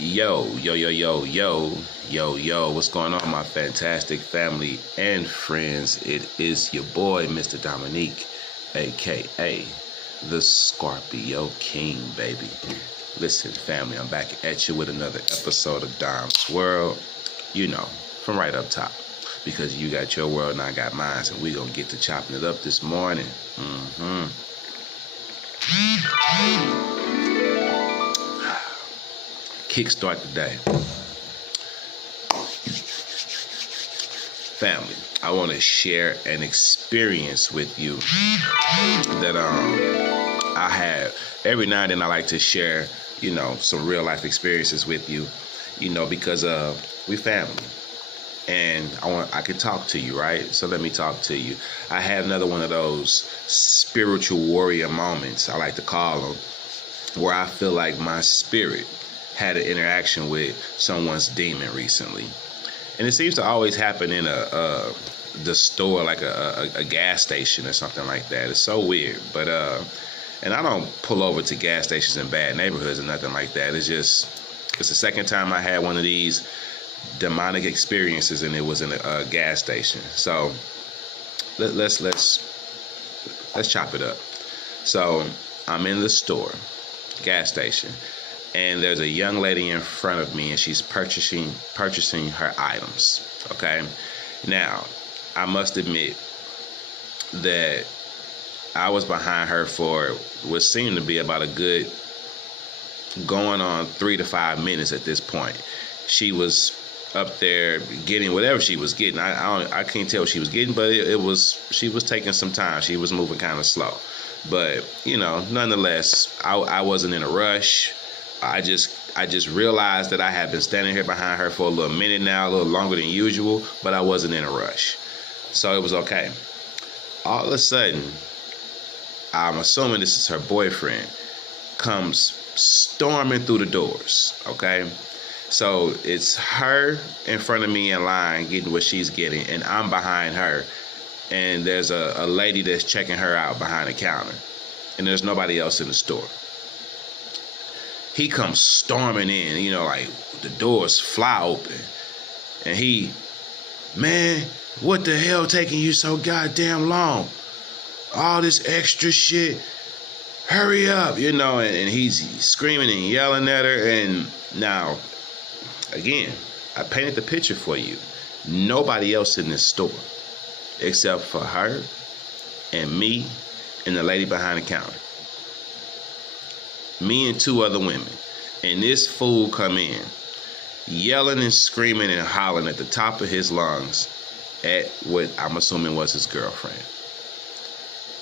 Yo, what's going on, my fantastic family and friends? It is your boy, Mr. Dominique, aka the Scorpio King, baby. Listen, family, I'm back at you with another episode of Dom's World, from right up top. Because you got your world and I got mine, and we gonna get to chopping it up this morning. Kickstart the day. Family, I want to share an experience with you that I had. Every now and then I like to share, some real life experiences with you, because we family. And I can talk to you, right? So let me talk to you. I had another one of those spiritual warrior moments, I like to call them, where I feel like my spirit had an interaction with someone's demon recently. And it seems to always happen in the store, like a gas station or something like that. It's so weird. But and I don't pull over to gas stations in bad neighborhoods or nothing like that. It's the second time I had one of these demonic experiences, and it was in a gas station. So let's chop it up. So I'm in the store, gas station, and there's a young lady in front of me, and she's purchasing her items. Okay, now I must admit that I was behind her for what seemed to be about a good going on 3 to 5 minutes at this point. She was up there getting whatever she was getting. I can't tell what she was getting, but she was taking some time. She was moving kind of slow, but nonetheless, I wasn't in a rush. I just realized that I had been standing here behind her for a little minute now, a little longer than usual, but I wasn't in a rush, so it was okay. All of a sudden, I'm assuming this is her boyfriend, comes storming through the doors. Okay. So it's her in front of me in line getting what she's getting, and I'm behind her, and there's a lady that's checking her out behind the counter, and there's nobody else in the store. He comes storming in, like the doors fly open, and man, what the hell taking you so goddamn long? All this extra shit, hurry up, and he's screaming and yelling at her. And now, again, I painted the picture for you. Nobody else in this store except for her and me and the lady behind the counter. Me and 2 other women. And this fool come in yelling and screaming and hollering at the top of his lungs at what I'm assuming was his girlfriend.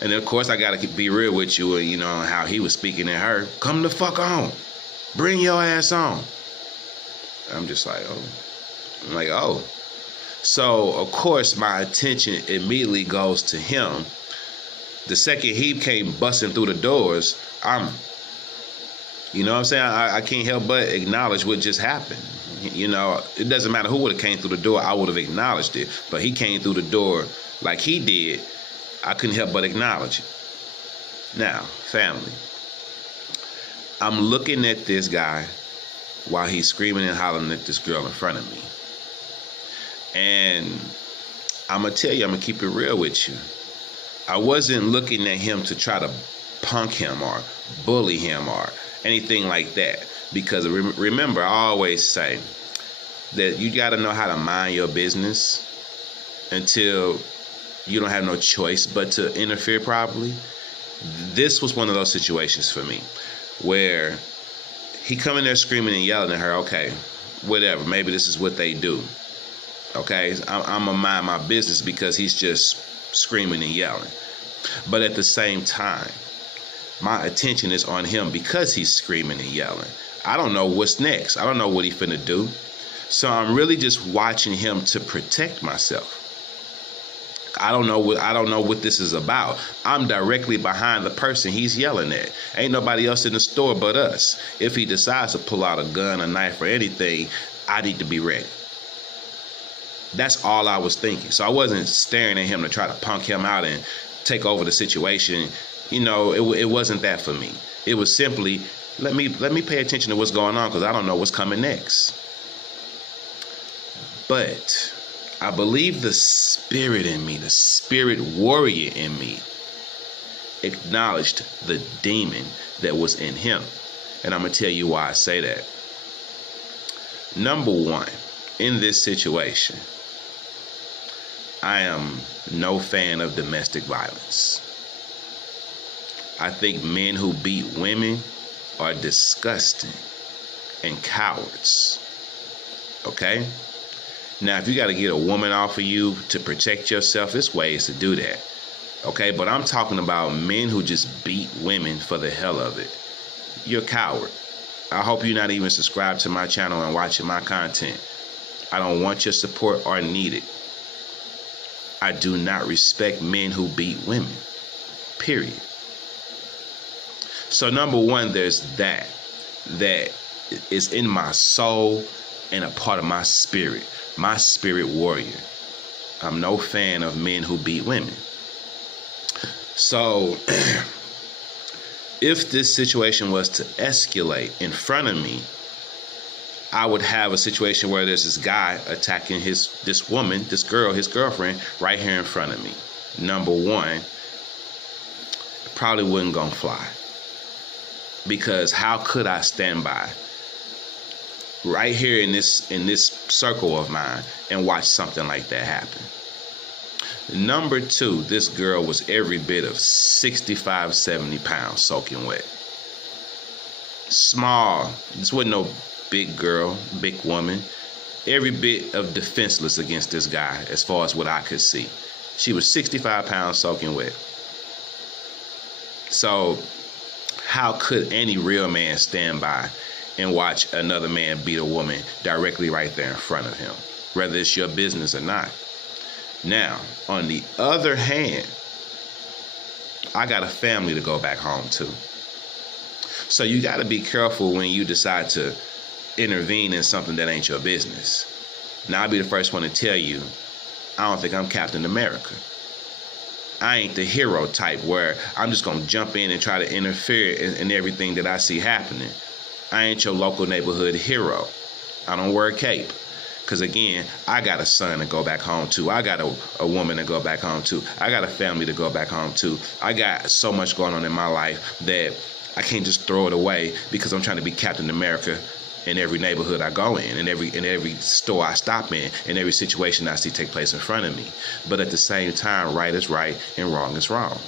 And of course, I gotta be real with you, how he was speaking at her. Come the fuck on. Bring your ass on. I'm just like, oh. So, of course, my attention immediately goes to him. The second he came busting through the doors, I can't help but acknowledge what just happened. It doesn't matter who would have came through the door, I would have acknowledged it. But he came through the door like he did, I couldn't help but acknowledge it. Now, family, I'm looking at this guy while he's screaming and hollering at this girl in front of me. And I'm going to keep it real with you. I wasn't looking at him to try to punk him or bully him or anything like that. Because remember, I always say that you got to know how to mind your business until you don't have no choice but to interfere properly. This was one of those situations for me where he come in there screaming and yelling at her. Okay, whatever. Maybe this is what they do. Okay, I'm going to mind my business because he's just screaming and yelling. But at the same time, my attention is on him because he's screaming and yelling. I don't know what's next. I don't know what he's finna do. So I'm really just watching him to protect myself. I don't know what this is about. I'm directly behind the person he's yelling at. Ain't nobody else in the store but us. If he decides to pull out a gun, a knife, or anything, I need to be ready. That's all I was thinking. So I wasn't staring at him to try to punk him out and take over the situation. It wasn't that for me. It was simply Let me pay attention to what's going on, because I don't know what's coming next. But I believe the spirit in me, the spirit warrior in me, acknowledged the demon that was in him. And I'm going to tell you why I say that. Number one, in this situation, I am no fan of domestic violence. I think men who beat women are disgusting and cowards. Okay? Now, if you got to get a woman off of you to protect yourself, there's ways to do that. Okay? But I'm talking about men who just beat women for the hell of it. You're a coward. I hope you're not even subscribed to my channel and watching my content. I don't want your support or need it. I do not respect men who beat women. Period. So number one, there's that is in my soul and a part of my spirit warrior. I'm no fan of men who beat women. So if this situation was to escalate in front of me, I would have a situation where there's this guy attacking this woman, this girl, his girlfriend, right here in front of me. Number one, it probably wouldn't gonna fly. Because how could I stand by right here in this circle of mine and watch something like that happen? Number two, this girl was every bit of 65, 70 pounds soaking wet. Small. This wasn't no big girl, big woman. Every bit of defenseless against this guy as far as what I could see. She was 65 pounds soaking wet. So how could any real man stand by and watch another man beat a woman directly right there in front of him, whether it's your business or not? Now, on the other hand, I got a family to go back home to. So you got to be careful when you decide to intervene in something that ain't your business. Now, I'll be the first one to tell you, I don't think I'm Captain America. I ain't the hero type where I'm just going to jump in and try to interfere in everything that I see happening. I ain't your local neighborhood hero. I don't wear a cape. Because again, I got a son to go back home to. I got a woman to go back home to. I got a family to go back home to. I got so much going on in my life that I can't just throw it away because I'm trying to be Captain America in every neighborhood I go in every store I stop in every situation I see take place in front of me. But at the same time, right is right and wrong is wrong.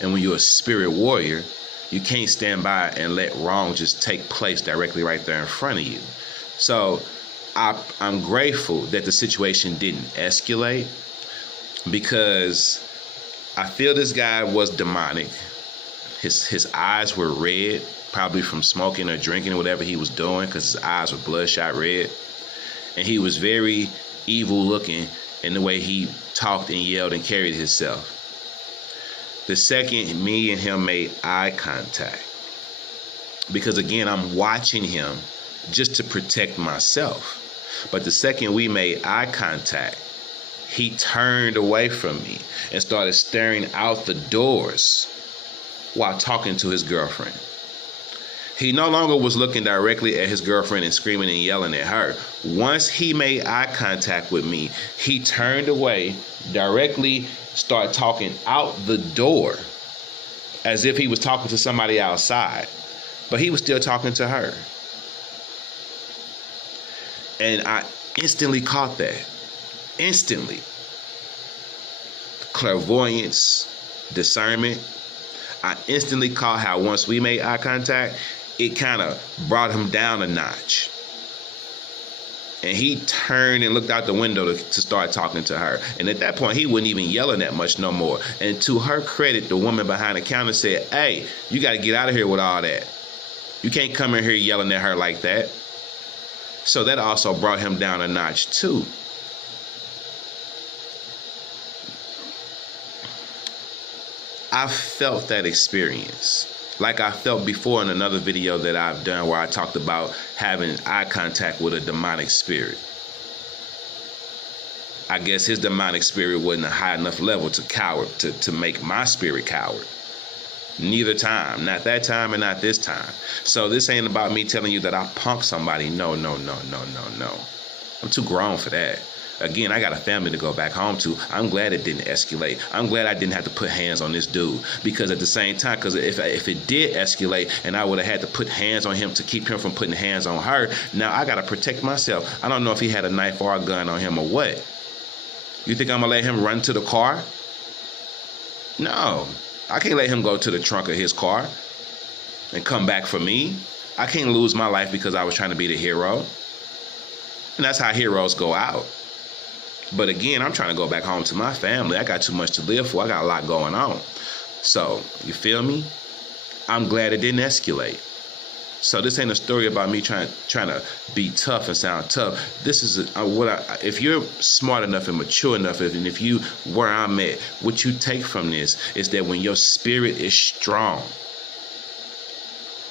And when you're a spirit warrior, you can't stand by and let wrong just take place directly right there in front of you. So I'm grateful that the situation didn't escalate, because I feel this guy was demonic. His eyes were red, probably from smoking or drinking or whatever he was doing, because his eyes were bloodshot red. And he was very evil looking in the way he talked and yelled and carried himself. The second me and him made eye contact, because again, I'm watching him just to protect myself. But the second we made eye contact, he turned away from me and started staring out the doors while talking to his girlfriend. He no longer was looking directly at his girlfriend and screaming and yelling at her. Once he made eye contact with me, he turned away, directly started talking out the door as if he was talking to somebody outside. But he was still talking to her. And I instantly caught that. Instantly. Clairvoyance, discernment. I instantly caught how once we made eye contact, it kind of brought him down a notch. And he turned and looked out the window to start talking to her. And at that point, he wasn't even yelling that much no more. And to her credit, the woman behind the counter said, "Hey, you got to get out of here with all that. You can't come in here yelling at her like that." So that also brought him down a notch too. I felt that experience. Like I felt before in another video that I've done where I talked about having eye contact with a demonic spirit. I guess his demonic spirit wasn't a high enough level to make my spirit coward. Neither time. Not that time and not this time. So this ain't about me telling you that I punked somebody. No. I'm too grown for that. Again, I got a family to go back home to. I'm glad it didn't escalate. I'm glad I didn't have to put hands on this dude. Because at the same time, because if it did escalate and I would have had to put hands on him to keep him from putting hands on her, now I got to protect myself. I don't know if he had a knife or a gun on him or what. You think I'm going to let him run to the car? No. I can't let him go to the trunk of his car and come back for me. I can't lose my life because I was trying to be the hero. And that's how heroes go out. But again, I'm trying to go back home to my family. I got too much to live for. I got a lot going on. So, you feel me? I'm glad it didn't escalate. So this ain't a story about me trying to be tough and sound tough. This is if you're smart enough and mature enough, and if you where I'm at, what you take from this is that when your spirit is strong,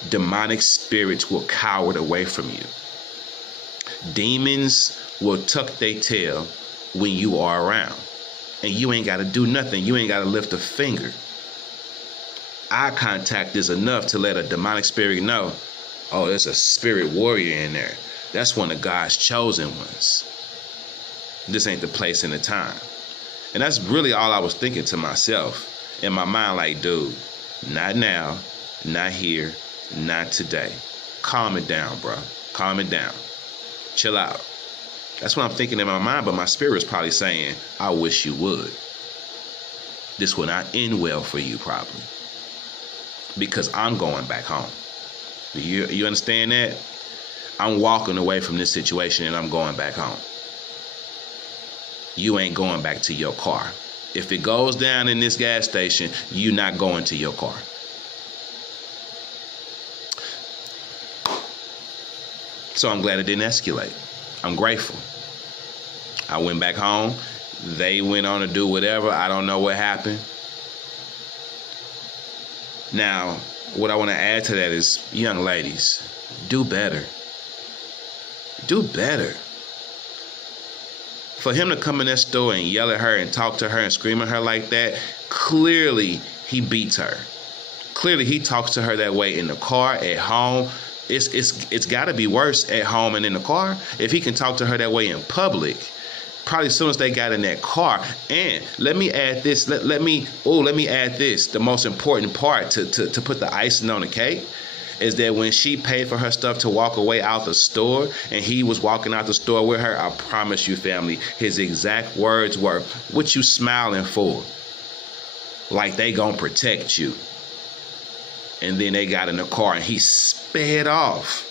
demonic spirits will cower away from you. Demons will tuck their tail when you are around, and you ain't got to do nothing. You ain't got to lift a finger. Eye contact is enough to let a demonic spirit know, oh, there's a spirit warrior in there. That's one of God's chosen ones. This ain't the place and the time. And that's really all I was thinking to myself in my mind, like, dude, not now, not here, not today. Calm it down, bro. Calm it down. Chill out. That's what I'm thinking in my mind, but my spirit's probably saying, I wish you would. This will not end well for you, probably. Because I'm going back home. You understand that? I'm walking away from this situation and I'm going back home. You ain't going back to your car. If it goes down in this gas station, you're not going to your car. So I'm glad it didn't escalate. I'm grateful. I went back home. They went on to do whatever. I don't know what happened. Now, what I want to add to that is, young ladies, do better. Do better. For him to come in that store and yell at her and talk to her and scream at her like that, clearly he beats her. Clearly he talks to her that way in the car, at home. It's got to be worse at home and in the car. If he can talk to her that way in public, probably as soon as they got in that car. And let me add this. Let me add this. The most important part to put the icing on the cake is that when she paid for her stuff to walk away out the store and he was walking out the store with her, I promise you, family, his exact words were, "What you smiling for? Like they gonna protect you." And then they got in the car and he sped off.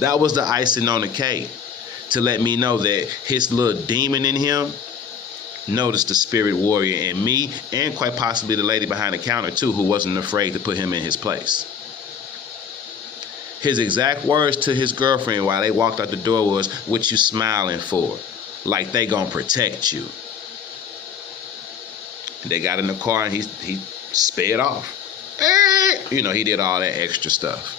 That was the icing on the cake to let me know that his little demon in him noticed the spirit warrior in me, and quite possibly the lady behind the counter too, who wasn't afraid to put him in his place. His exact words to his girlfriend while they walked out the door was, "What you smiling for? Like they gonna protect you." And they got in the car and he sped off. You know, he did all that extra stuff.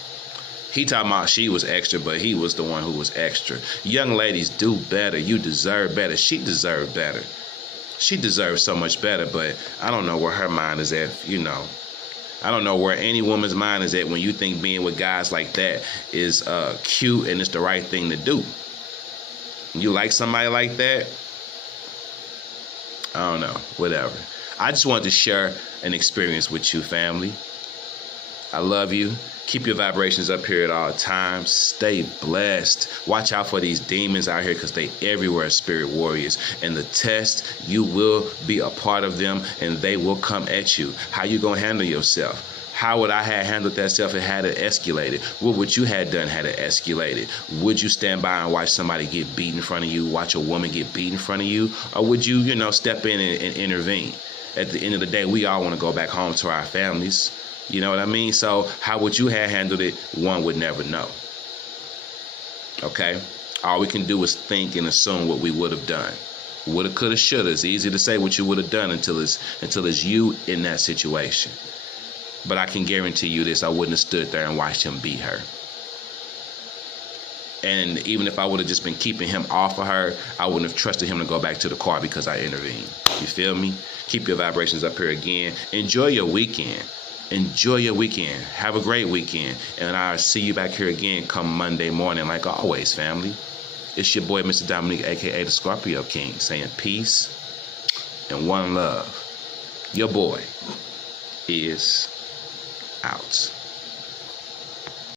He talking about she was extra, but he was the one who was extra. Young ladies, do better. You deserve better. She deserved better. She deserves so much better, but I don't know where her mind is at, you know. I don't know where any woman's mind is at when you think being with guys like that is cute and it's the right thing to do. You like somebody like that? I don't know. Whatever. I just wanted to share an experience with you, family. I love you. Keep your vibrations up here at all times. Stay blessed. Watch out for these demons out here because they everywhere, spirit warriors. And the test, you will be a part of them and they will come at you. How you going to handle yourself? How would I have handled that self and had it escalated? What would you have done had it escalated? Would you stand by and watch somebody get beat in front of you, watch a woman get beat in front of you? Or would you, step in and intervene? At the end of the day, we all want to go back home to our families. You know what I mean? So how would you have handled it? One would never know. Okay? All we can do is think and assume what we would have done. Woulda, coulda, shoulda. It's easy to say what you would have done until it's you in that situation. But I can guarantee you this, I wouldn't have stood there and watched him beat her. And even if I would have just been keeping him off of her, I wouldn't have trusted him to go back to the car because I intervened. You feel me? Keep your vibrations up here again. Enjoy your weekend. enjoy your weekend. Have a great weekend. And I'll see you back here again come Monday morning, like always, family. It's your boy, Mr. Dominique, a.k.a. the Scorpio King, saying peace and one love. Your boy is out.